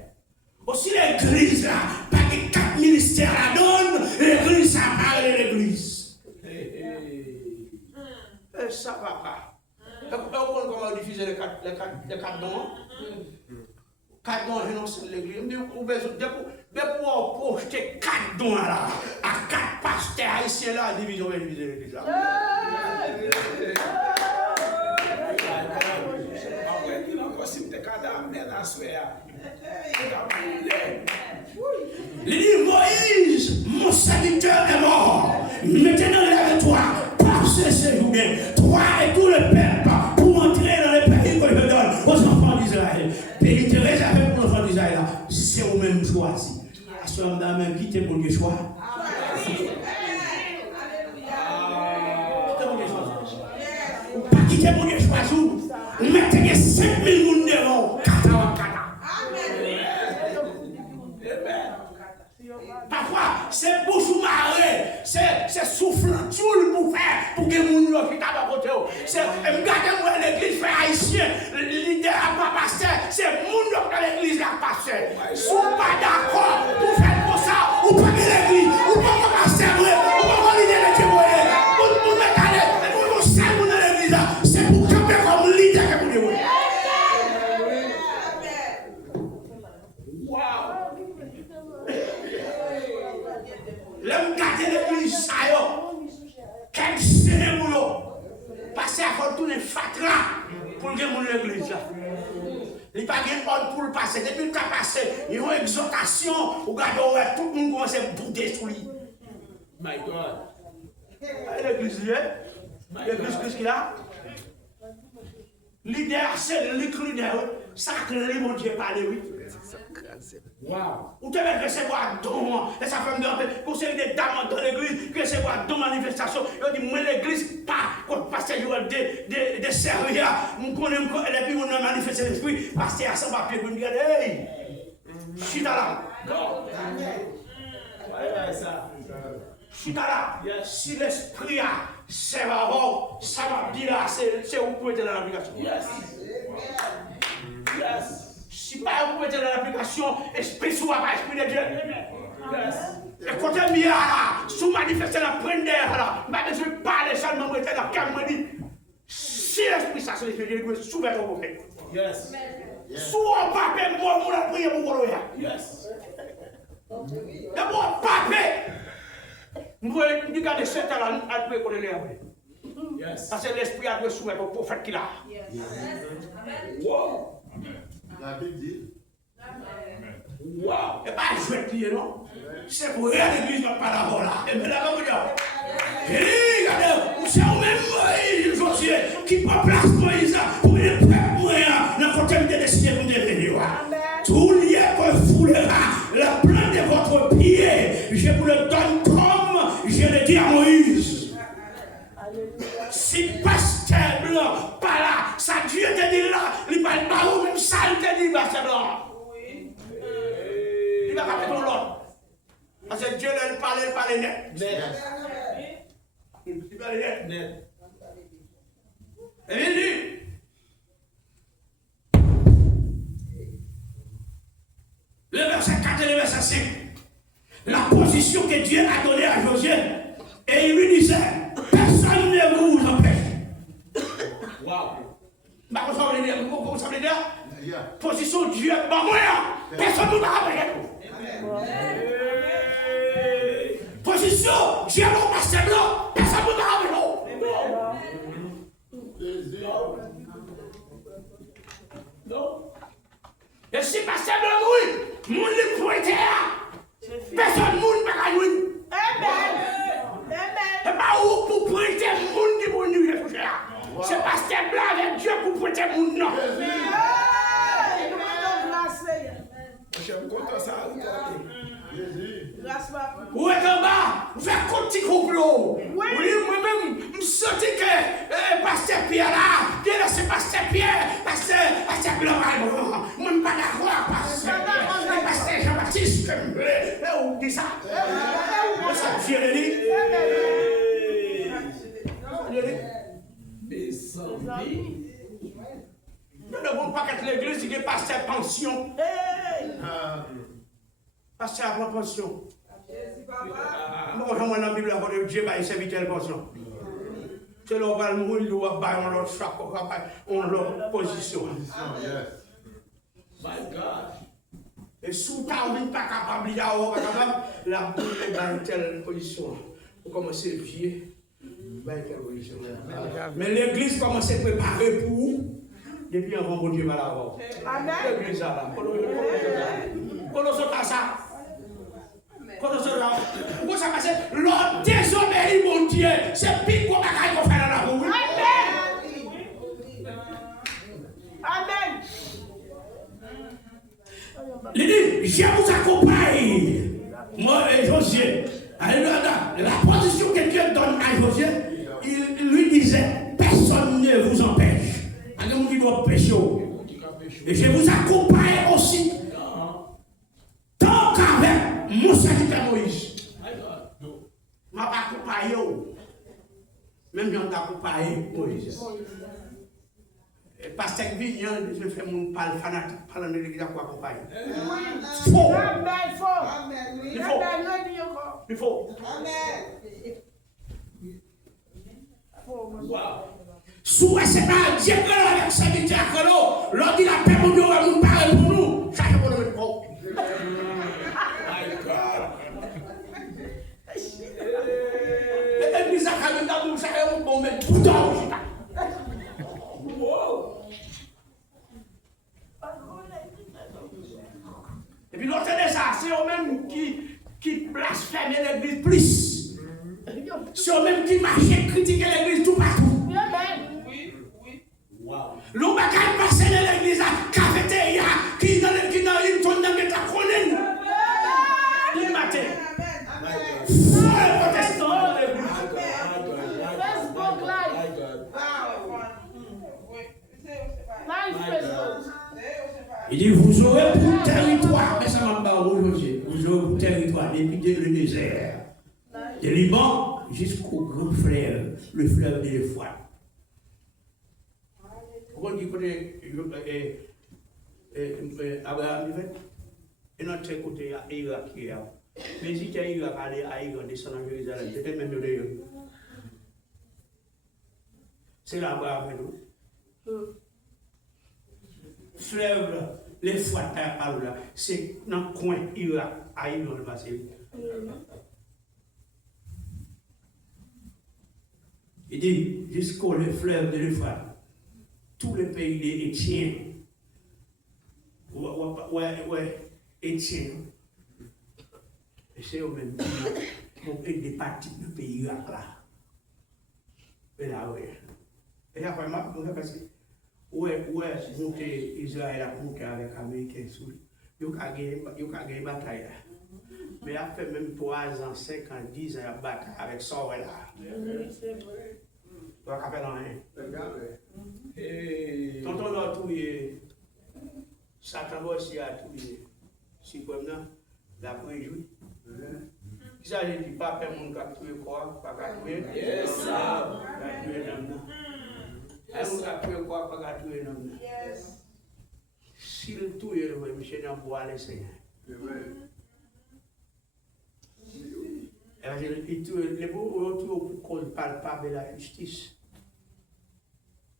Aussi l'église là, pas que 4 ministères la donnent, l'église ça parle de l'église. Et ça va pas. Et comment on diffuse les 4 dons? 4 dons, je n'en sais l'église. Je me pour projeter 4 dons là, à 4 pasteurs haïtiens là, division l'église là. Il dit Moïse, mon serviteur est mort. Maintenant, lève-toi, passe ce jour bien, toi et tout le peuple, pour entrer dans le pays que je donne aux enfants d'Israël. Pays qui est réservé pour les enfants d'Israël, c'est vous-même choisi. À ce moment-là, même quittez pour le choix. Pas quitter pour le choix, mettez 5 000 personnes devant. Parfois, c'est bouche ou marée, c'est soufflant tout pour faire pour que les gens qui sont à côté. C'est regardez-moi l'église fait haïtien, le leader à pas pasteur, c'est les gens dans l'église à pasteur. Si vous n'êtes pas d'accord pour faire comme ça, ou pas de l'église, ou pas de pasteur, ou pas de leader de Dieu, pour mettre à l'aise, pour servir dans l'église, c'est pour camper comme leader que vous devez. L'homme garder l'église, ça y est. Quel cérémonie. Passer à faire tourner fatra pour que mon l'église. Il n'y a pas de ordre pour le passer. Depuis que tu as passé, il y a une exhortation. Vous regardez, tout le monde commence à bouder sur lui. My God. L'église, l'église qu'il a. Leader, c'est le leader. Sacré, mon Dieu, parler, oui. Wow. Ou tu veux recevoir don, et ça fait me conseiller des dames dans l'église, recevoir don manifestation. Je dis, moi, l'église, pas, quand pasteur de servir, nous connaissons, et puis on a manifesté l'esprit, pasteur à son papier, vous me dites, hey, je suis là. Si si l'esprit a c'est avant, ça va dire là, c'est où vous pouvez être dans l'application. Yes. Si pas vous pouvez être dans l'application, esprit soit pas esprit de Dieu. Et quand on est là, sous manifester la prendre là, je ne vais pas parler seulement dans le calme, dit, si l'esprit ça, c'est l'esprit de Dieu, vous souvent au prophète. Yes. Soit pape, moi, on prier pour vous. Yes. D'abord, pape. Nous voulons garder ce talent à prier pour les après. Parce que l'esprit a dû soumettre au prophète qu'il a. Wow. La Bible dit. Wow. Et pas jouer de pied, non? C'est pour rien l'église n'a pas d'abord là. Et bien là, vous dites. Regardez, vous savez même Josué qui prend place Moïse pour les peuples moyens dans le côté de décider pour devenir. Tout lié que foulera la plante de votre pied, je vous le donne comme je le dis à Moïse. Si pasteur blanc, pas là, ça Dieu te dit là, il va pas où même ça, il te dit pasteur blanc. Il va pas faire l'autre. Parce que Dieu ne parle net. Il parle net. Et il dit, le verset 4 et le verset 5, la position que Dieu a donnée à Josué, et il lui disait, personne ne vous empêche. Wow. Comment ça veut dire? Position Dieu, personne ne vous empêche. Position Dieu, mon pasteur blanc, personne ne vous empêche. Non. Et si pasteur blanc mouille, mon livre pointé là. Personne ne mouille pas à lui. Amen. Et pas où pour pointer mon qui mon nuit. C'est pasteur blanc avec Dieu pour pointer mon nom. J'aime content ça. Où est en bas? Vous faites comme petit complot. Oui, moi-même, je me sens que pasteur Pierre là, qui est là, c'est pasteur Pierre, pasteur Blanc. Moi, je ne suis pas d'accord, pasteur Jean-Baptiste. Où dit ça? Ça, Dieu le dit. Nous ne devons pas qu'être l'église qui est pasteur pension. Pasteur avant pension. Nous avons dans la Bible, Dieu va y servir pension. C'est là où on va mourir, on va faire l'autre choix, on va l'autre position. My God. Et sous ta vie, pas capable, la boule est dans telle position. Pour commencer à vieux, dans telle position. Mais l'église commence à préparer pour vous. Depuis avant, mon Dieu va l'avoir. Amen. L'église là. Comment ça? Comment ça passe? L'homme désobéit, mon Dieu. C'est pire qu'on va faire dans la roue. Amen. Il dit, je vous accompagne. Moi et Josué. Alléluia. La position que Dieu donne à Josué, il lui disait, personne ne vous empêche. Allez, qui doit pécher. Et je vous accompagne aussi. Tant qu'avec mon serviteur Moïse. Je ne vais pas accompagner. Même si on accompagné Moïse. Parce que je fais mon parle fanatique, parle de l'église pour accompagner. Faux. Il faut. Il faut. Wow. Soit c'est pas Dieu que avec sa vie diacolo, l'on dit la paix pour nous, on parle pour nous. Ça c'est pour nous. My God. plus. C'est eux-mêmes qui marchaient critiquer l'église tout partout. Oui, oui. L'on va passer dans l'église à cafétéria qui dans une tonne de métaphone. Le matin. Facebook Live. Il dit, vous aurez pour territoire, mais ça m'a pas aujourd'hui, vous aurez pour territoire depuis le désert, du Liban jusqu'au grand fleuve, le fleuve de l'Euphrate. Pourquoi il connaît Abraham, et notre côté à Irak qui est là. Mais si tu as Irak, aller à Irak, descendre à Jérusalem, c'était même de Dieu. C'est là Abraham, nous. Fleuve, les fois là, c'est dans le coin Irak, à Irak, le passé. Il dit, jusqu'au fleuve de l'Euphrate, tous les pays des Étiens, Étiens, et c'est au même temps, pour des parties du pays Irak là. Et là, oui. Et après, parce que, monter Israël a monté avec les Américains sous lui. Il y a une bataille là. Mais après même 3 ans, 5 ans, 10 ans, il y a une bataille avec ça là. Tu vas capter dans rien. Tonton a tout lié. Satan aussi a tout lié. Si comme ça, la préjouit. Qui ça dit pas faire mon capturer quoi, pas capturer. Yes, ça. Capturer dans est-ce que quoi pas tuer non? Yes. S'il tue le monsieur n'a pas aller Seigneur. Il tue les beaux pour cause palpable de la justice.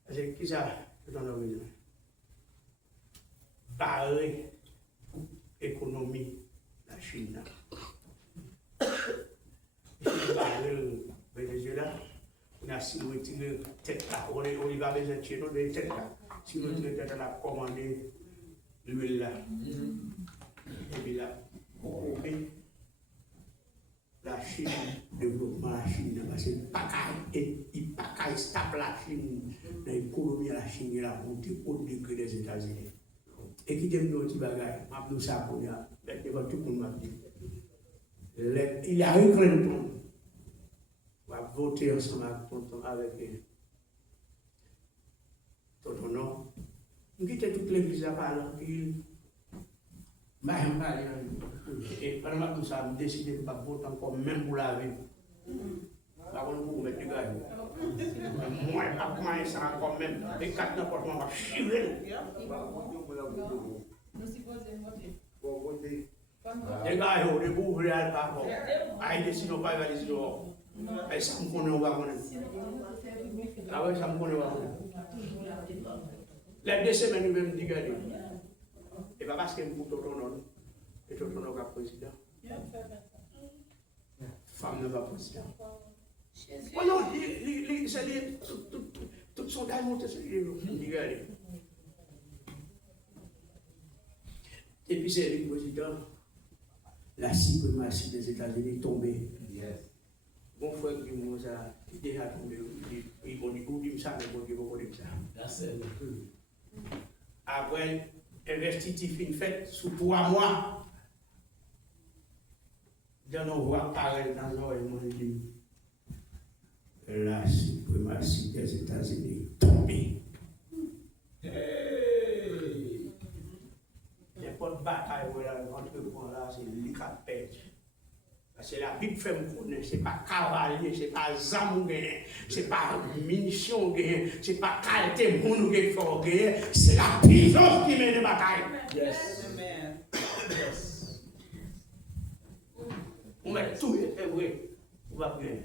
C'est qui ça que t'en as besoin? Pareil économie la Chine. Le Venezuela. On a si nous retirons tête là, on va besoin de chez nous de tête là. Si nous retirons tête là, commander l'huile là. Et puis là, pour couper la Chine, développement de la Chine, parce que il pas qu'à stable la Chine, l'économie de la Chine est là montée au degré des États-Unis. Et qui t'aime nos petits bagages, nous ça pour nous, devant tout le monde m'a dit. Il y a un Clinton. On va voter ensemble avec tonton non. Nous quittons toute l'église à parler en pile. Et pendant tout ça, nous décidons de ne pas voter encore même pour la vie. Par contre, nous mettre du gars. Moi, pas ça encore même. Les 4 n'importe quoi, on va chier. Nous supposons voter. Les gars, ils ont des bouts, ils ont pas. Ils décident pas, ils décident. Et ça me connaît, on va connaître. Ah ouais, ça me connaît, on va connaître. Les 2 semaines, nous même dire, et pas parce que nous pour tonton non, et tonton non va président. Femme ne va président. Oh non, c'est tout son gars monte sur lui. Et puis c'est le président, la suprématie des États-Unis est tombée. Mon frère qui nous a déjà tombé, il dit ça, mais bon Dieu, vous dit ça. Après, investitif une fête sous 3 mois. Dans nos voix pareilles dans nos évangiles. La suprématie des États-Unis est tombée. N'importe bataille où elle entre là, c'est l'ICAPED. Parce que la Bible fait me connaître, ce n'est pas cavalier, ce n'est pas zamougué, ce n'est pas munition, ce n'est pas qualité mounougué fort, c'est la puissance qui mène les batailles. Yes. Amen. Yes. On met tout, c'est vrai. On va prier.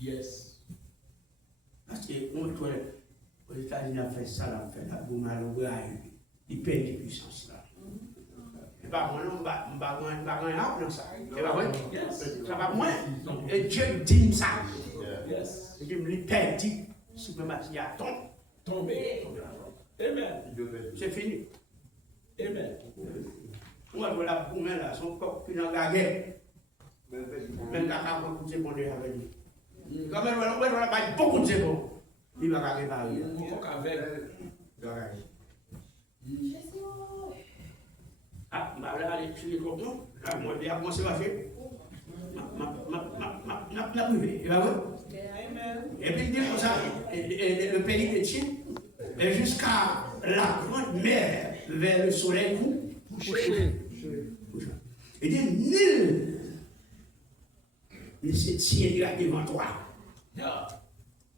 Yes. Parce que nous, aux États-Unis, on fait ça, on fait la boum à l'ouvraille, il perd de puissance là. Pas moi, on va rien dans ça. C'est pas vrai? Ça va moins. Et Dieu dit ça. Dieu me dit, si je me à tomber. Amen. C'est fini. Amen. On va la poumelle là, son corps qui n'a pas gagné. Même caca pour tout répondre avec lui. Quand même, on va pas beaucoup de secondes. Il va gagner par lui. Ah, je vais aller sur les comptes. Moi, je vais commencer à faire. Ma privé. Et puis, il dit comme ça, le pays de Chine, jusqu'à la grande mer vers le soleil couché. Il dit, nul ne se tiendra devant toi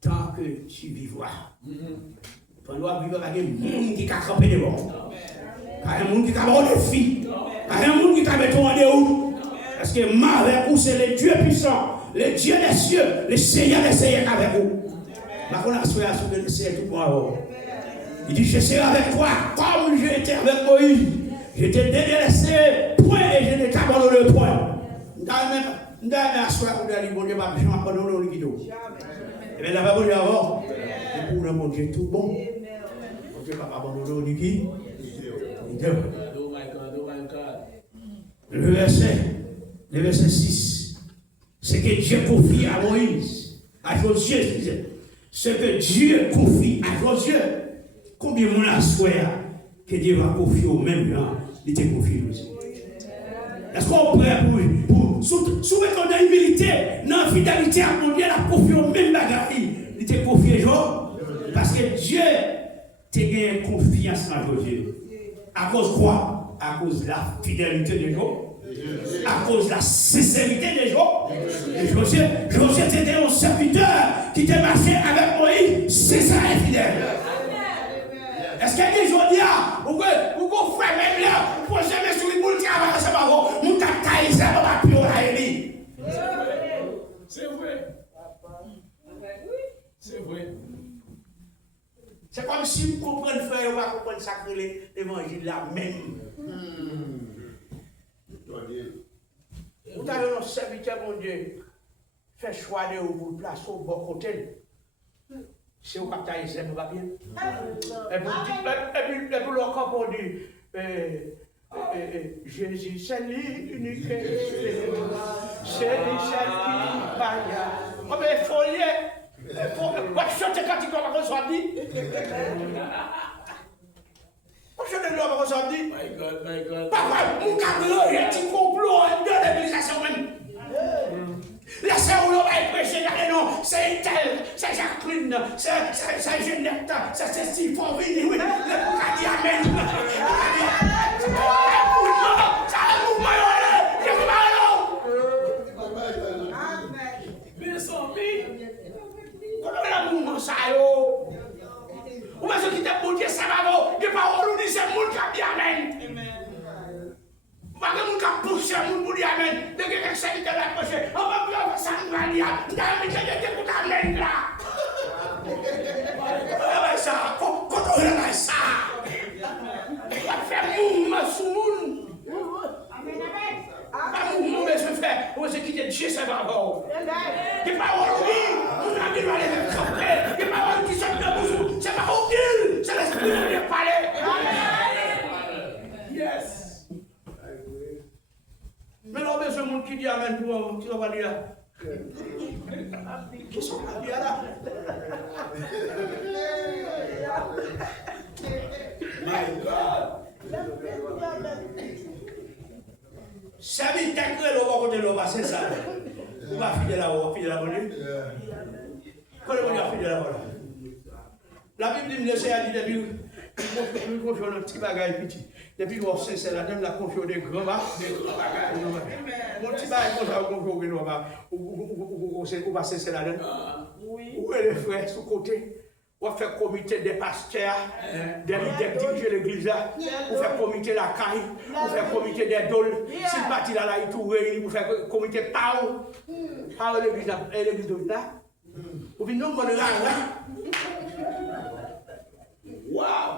tant que tu vivras. Pendant que tu vivras, il y a un monde qui a campé devant. Il y a un monde qui a campé des filles. Il y a un monde qui a mis ton rendez-vous. Parce que moi avec vous, c'est le Dieu puissant, le Dieu des cieux, le Seigneur des seigneurs avec vous. Ma connaissance est de le Seigneur tout pour avoir. Il dit, je serai avec toi comme j'ai été avec Moïse. Je t'ai délaissé, point, et je ne t'abandonnerai point. Je vais asseoir pour dire, bon Dieu, je ne m'abandonne au guido. Et bien, là-bas, bon Dieu, avant, et pour le bon Dieu, tout bon. Bon Dieu, pas abandonner au guido. Oh my God. Le verset 6, c'est que Dieu confie à Moïse, à Josué, ce que Dieu confie à Josué. Combien de monde a souhaité que Dieu va confier au même gens, il te confie aussi. Est-ce qu'on est prêt pour soumettre dans l'humilité, dans la fidélité à mon Dieu, la confier au même bagarre, il te confie Job, parce que Dieu te gagné confiance en Josué. À cause de quoi? À cause de la fidélité de Job. À cause de la sincérité des gens. Josué était un serviteur qui était marché avec Moïse, sincère et fidèle. Est-ce qu'il y a des gens qui disent, vous frère même là, pour jamais sur les boules qui avancent à vous, vous t'attaquez, ça va pas plus à Élie. C'est vrai. C'est vrai. C'est comme si vous comprenez frère, vous comprenez ça que l'évangile là même. Vous avez un serviteur, mon Dieu, fait choix de vous placer au bon côté. C'est au capitaine, c'est nous va bien. Et puis le corps pour dire, Jésus, c'est l'unique, c'est lui seul qui paye. Oh, mais il faut lier. Il faut chanter quand il commence à dit. My God. Papa, mon cadeau, il y a un petit complot de l'églisation même. Laissez-vous le prêcher, non, c'est tel, c'est Jacqueline, c'est Jeannette, c'est Steve, pour venir, oui, le bouca dit Amen. C'est un mouvement, je vous parle. Bien sans vie. Comment le mouvement ça, yo? Ou est-ce qu'il t'a pour dire ça va, de parole, ou dit c'est mon qui a dit Amen. Pas que mon cap pousse mon pour dire Amen. De que ça qui te l'a approché. On va plus ça nous va dire. Dans le de pour Amen là. Ah ça, quand on regarde ça. On va faire mouvement sous moun. Amen. Pas mouvement mais je fais. Ou est-ce qu'il te Dieu ça va voir. Des paroles oui, on a dit aller camper. Des paroles qui sont de vous. C'est pas aucune, c'est l'esprit de parler. Yes. Mais non, mais ce monde qui dit Amen pour qui va dire là. Qui sont là là? My God. Ça veut dire que le côté de l'eau, c'est ça. On va filer là-haut, filer là-bas. Quand on va filer là-bas. La Bible dit, le Seigneur dit, depuis qu'on confie un petit bagage petit, depuis qu'on sait, c'est la même la confiance des grands bagages. Mon petit bagage, qu'on a confié au grand on va cesser la donne. Où est le frère, sous côté? On va faire comité des pasteurs, des diriger l'église là, on va faire comité la caille, on va faire comité des dôles. Si le parti là, il tout réuni, on va faire comité Pau l'église là, l'église là. On vient non, on est là. Waouh!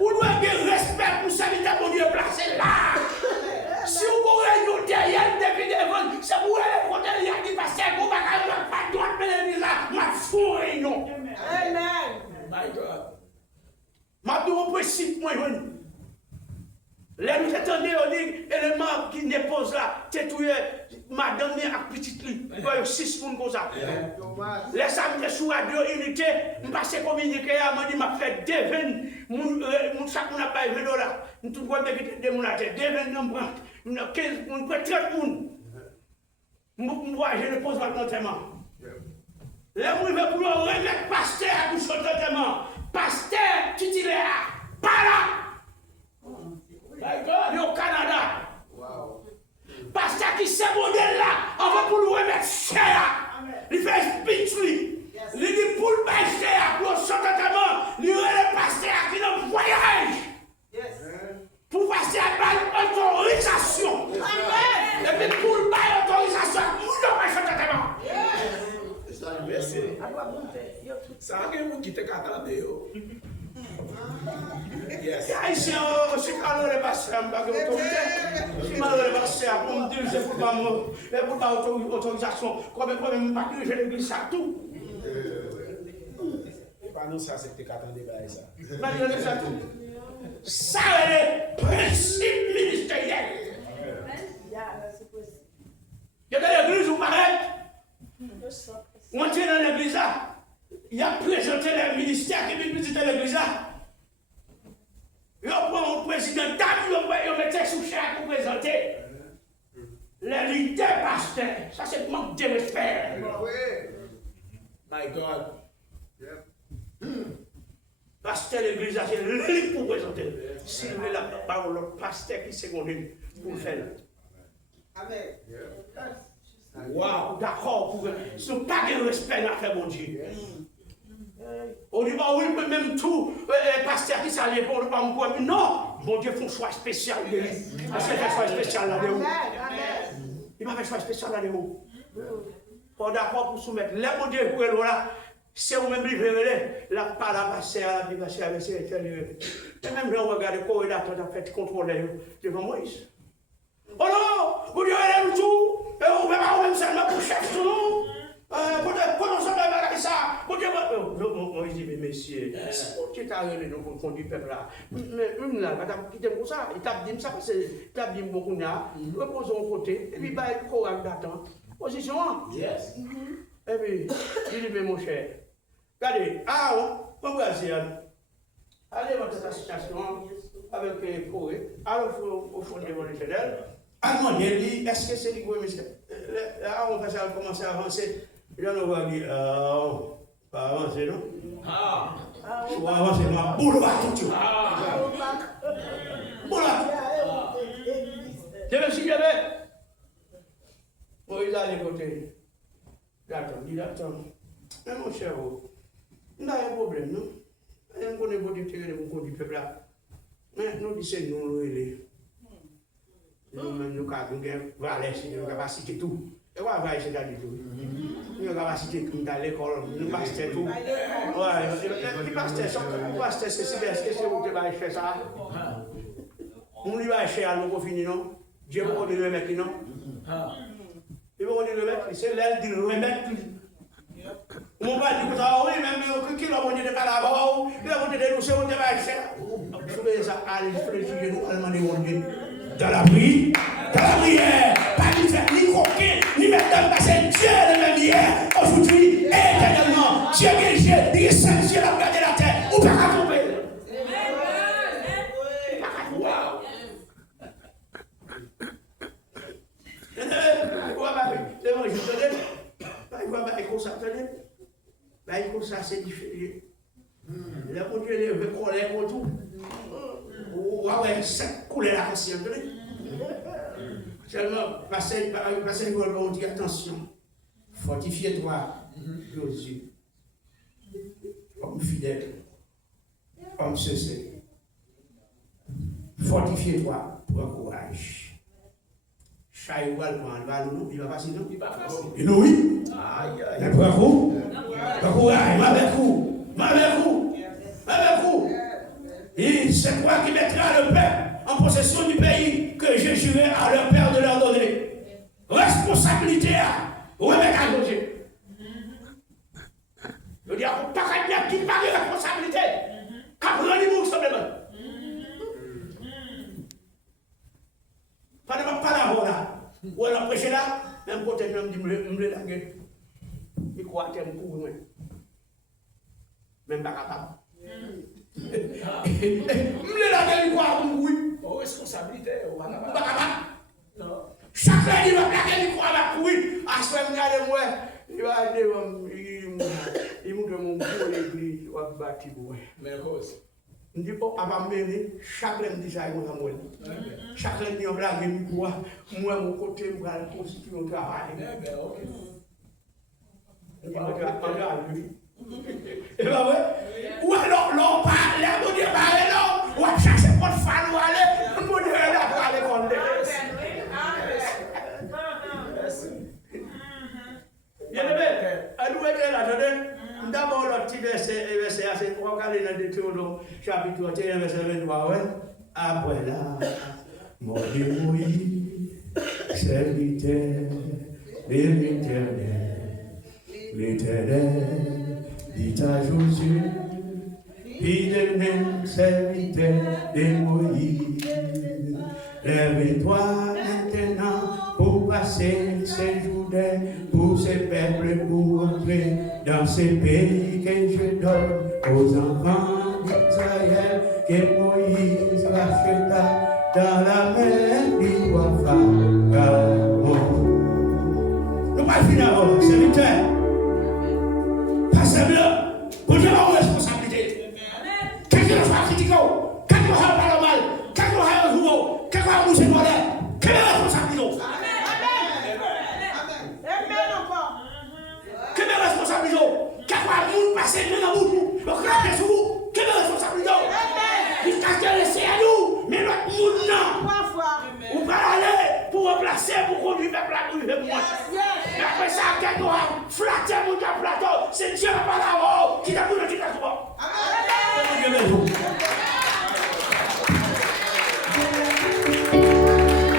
On doit avoir respect pour ça, mon Dieu placé là. Si vous voulez nous derrière, depuis devant, c'est pour aller côté il y a qui passe, vous ne pouvez pas droit de l'église là, ma foi non. Amen. My God. Ma principe, moi, là, nous étions entendez, on dit, élément qui n'est pas là, c'est tout, madame et petite lit. Il y a 6 personnes comme ça. Les samedis sous radio unité, je passe communiquer à moi, je m'a fait devin, mon sac n'a pas $20. Je tout vois que des gens à tête, devin dans branche, 15, 30 personnes. Moi, je ne pose pas d'enterrement. Les gens veulent pour remettre pasteur à tout son enterrement. Pasteur titulaire, pas là. Et au Canada. Pasteur qui ce modèle-là, on va pour nous remettre cher. Il fait speech, lui. Il dit pour le pasteur, pour son enterrement, il y a le pasteur qui est en voyage. Pour passer à l'autorisation. Et puis pour le bail autorisation, nous n'avons pas fait enterrement. Merci. Ça a quelqu'un qui t'attendait. Yes. Ici, je suis calme le pasteur, je suis malheureux le pasteur, pour me dire, c'est pour pas autorisation, comme je pas diriger l'église, ça tout. Pas nous, ça, c'est que t'attendais ça. Malgré ça tout. Ça, c'est le principe ministériel. Il y a dans l'église où m'arrête. On est dans l'église là. Il a présenté les ministères qui viennent visiter l'église là. Il prend un président d'âme, il met sous chair pour présenter. Les leaders pasteurs, ça c'est manque de respect. My God. Pasteur l'église là, c'est lui pour présenter. S'il veut la parole, le pasteur qui s'est connu pour le faire. Amen. Wow, d'accord, pour ce pas de respect dans faire mon Dieu. On dit, bah oui, même tout, pasteur qui s'allait pour le bambou, non, mon Dieu, fait un choix spécial. Parce qu'il fait un choix spécial là-dedans. Il va faire un choix spécial là-dedans. Pour d'accord pour soumettre. Là, mon Dieu, pour elle, là, c'est au même livre, là, pas la passer à la passer avec ses éternels. Et même là, on regarde quoi, il a fait contrôler devant Moïse. Oh non, vous dites, elle est tout, et on ne va pas même seulement pour chef sur nous. Pour nous sommes avec ça, pour Dieu, Moïse dit, mais messieurs, tu t'as réuni nous pour conduire le peuple là. Mais une là, madame, qui t'aime pour ça, il t'a dit ça, parce qu'il t'a dit beaucoup là, reposons au côté, et puis bah, il faut d'attente. Position. Yes. Et puis, il dit, mais mon cher, regardez, on va essayer. Allez, votre association, avec Corée, allez au fond de l'évangile. Allemand, il dit, est-ce que c'est du gouvernement? Là, on va commencer à avancer. Là, on va dire, pas avancer, non? On va avancer, on va boulevard tout. Boulevard. Je me suis levé. Bon, il a les côtés. Il attend. Mais mon cher, il n'y a pas de problème, non? On connaît beaucoup de terrain, on connaît du peuple là. Mais nous disons, nous, nous avons une capacité tout. Et quoi va essayer de tout? Nous avons capacité tout dans l'école, nous passons tout. Les pasteurs, c'est vous qui va faire ça. On lui va chercher à nous finir, non? Dieu va nous remettre, non? Il va nous remettre, c'est l'aile de remettre. On va dire que ça, oui, même qui l'a monté de Calabao, il a monté de nous, c'est où tu vas chercher. Souvent, ça allait se nous allemand de mon Dieu. Dans la prière, pas ni faire ni croquer, ni mettre dans le bassin, Dieu le même hier, aujourd'hui, éternellement. Dieu est Dieu, il est saint, Dieu a regardé la terre, ou pas à tromper. Waouh! C'est bon, je te dis, il va faire comme ça, comme ça, c'est différent. Là, mon Dieu, il veut colère pour tout. Ouais, c'est couler la conscience. Seulement, passez on dit attention, fortifie-toi, Josué, homme fidèle, homme sincère. Fortifie-toi pour un courage. Chaï va le prendre, il va passer, non? Il va passer. Et oui. Mais pour un coup, pas courage, avec vous. Et c'est toi qui mettras le peuple en possession du pays que j'ai juré à leur père de leur donner. Responsabilité à remettre à Dieu. Je dis, on ne peut pas dire qui parle de responsabilité. Qu'après, on dit, nous sommes les Ou elle a prêché là, même côté, je me dis, je me laguer. Il croit qu'elle me couvre. Même pas capable. Je me laguer, il croit que oui. Oh, responsabilité, ou pas Pas capable. Non. Chaque fois, il va laguer, il croit que oui. À ce moment, regardez-moi. Il va dire, il me demande pour l'église, il va bâtir. Mais cause. Je dis, oh, avant de mener, chaque lundi, dit ça, il va me chaque lundi, on va laguer, moi, mon côté, je vais constituer un travail. Ben, ok. Et bien, ouais. Ou alors, l'on parle, on dit, non, on va chercher pour le fan, ou aller, on dit, là, pour aller contre bien aimé, à nous être là, attendez, d'abord, le petit verset, assez, on va aller dans le Théodore, chapitre 1, verset 23, ouais. Après là, mon Dieu, oui, serviteur de l'Éternel. L'Éternel dit à Josué, fidèle serviteur de Moïse, lève-toi maintenant pour passer ces Jourdain, pour ces peuples, pour entrer dans ces pays que je donne aux enfants d'Israël, que Moïse racheta dans la mer du roi Pharaon. Nous allons finir, serviteur. Pour dire la responsabilité. Quelqu'un soit critiqué, quelqu'un soit pas mal, quelqu'un soit joué, quelqu'un soit bougé pour l'air. Quelle est la responsabilité? Quelle est la responsabilité? Quelqu'un soit passé dans la bouche, le craquer sur vous. Quelle est la responsabilité? Il cache laisser à nous, mais notre monde non. On va aller pour remplacer, pour conduire vers la rue.